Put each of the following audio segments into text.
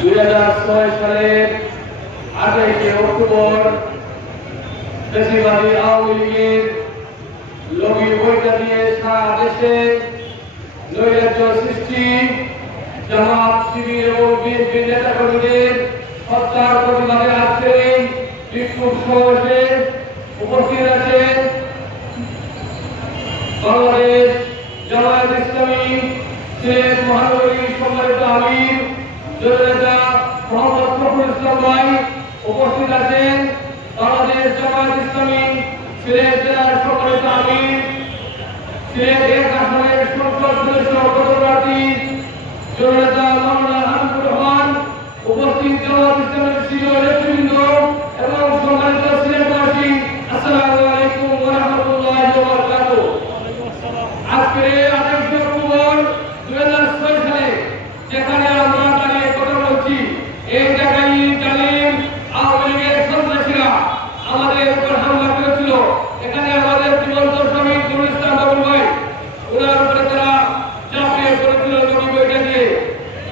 দুই হাজার ছয় সালের আঠাইশে অক্টোবর দেশে নৈরাজ্য সৃষ্টি, জামাত, শিবির এবং বিএনপি নেতা কর্মীদের হত্যার প্রতিবাদে আজকে উপস্থিত আছেন বাংলাদেশ জামায়াত ইসলামী জননেতা উপস্থিত আছেন বাংলাদেশ জামায়াত ইসলামী সিলেট জেলার সম্মানিত আমির। সিলেট এক আসনের সংসদ সদস্য পদপ্রার্থী জননেতা মাওলানা হাবিবুর রহমান উপস্থিত জামায়াত ইসলামের সিনিয়র নেতৃবৃন্দ এবং সম্মানিত সিলেটবাসী আসসালামু আলাইকুম ওয়া রাহমাতুল্লাহি ওয়া বারাকাতুহু আজকে আঠাইশে অক্টোবর দুই হাজার ছয় সালে যেখানে আমরা দাঁড়িয়ে কথা বলছি এই জায়গায় জালিম আওয়ামী লীগের সন্ত্রাসীরা আমাদের উপর হামলা করেছিল এখানে আমাদের জীবন্ত স্বামী নুরুল ইসলাম বাবুল ভাই ওনার উপরে তারা চাপিয়ে পড়েছিল নদী বইটা দিয়ে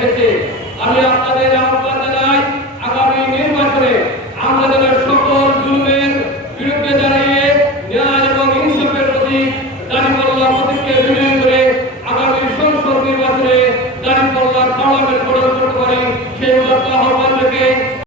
দেখেছে আমি আপনাদের আহ্বান জানাই, আগামী নির্বাচনে আমরা যেন সকল জুলুমের বিরুদ্ধে দাঁড়িয়ে ন্যায় এবং ইনসাফের প্রতি দাঁড়িপাল্লা প্রতীককে বিজয়ী করে আগামী সংসদ নির্বাচনে দাঁড়িপাল্লা পার্লামেন্ট গঠন করতে পারি, সেই আহ্বান রেখে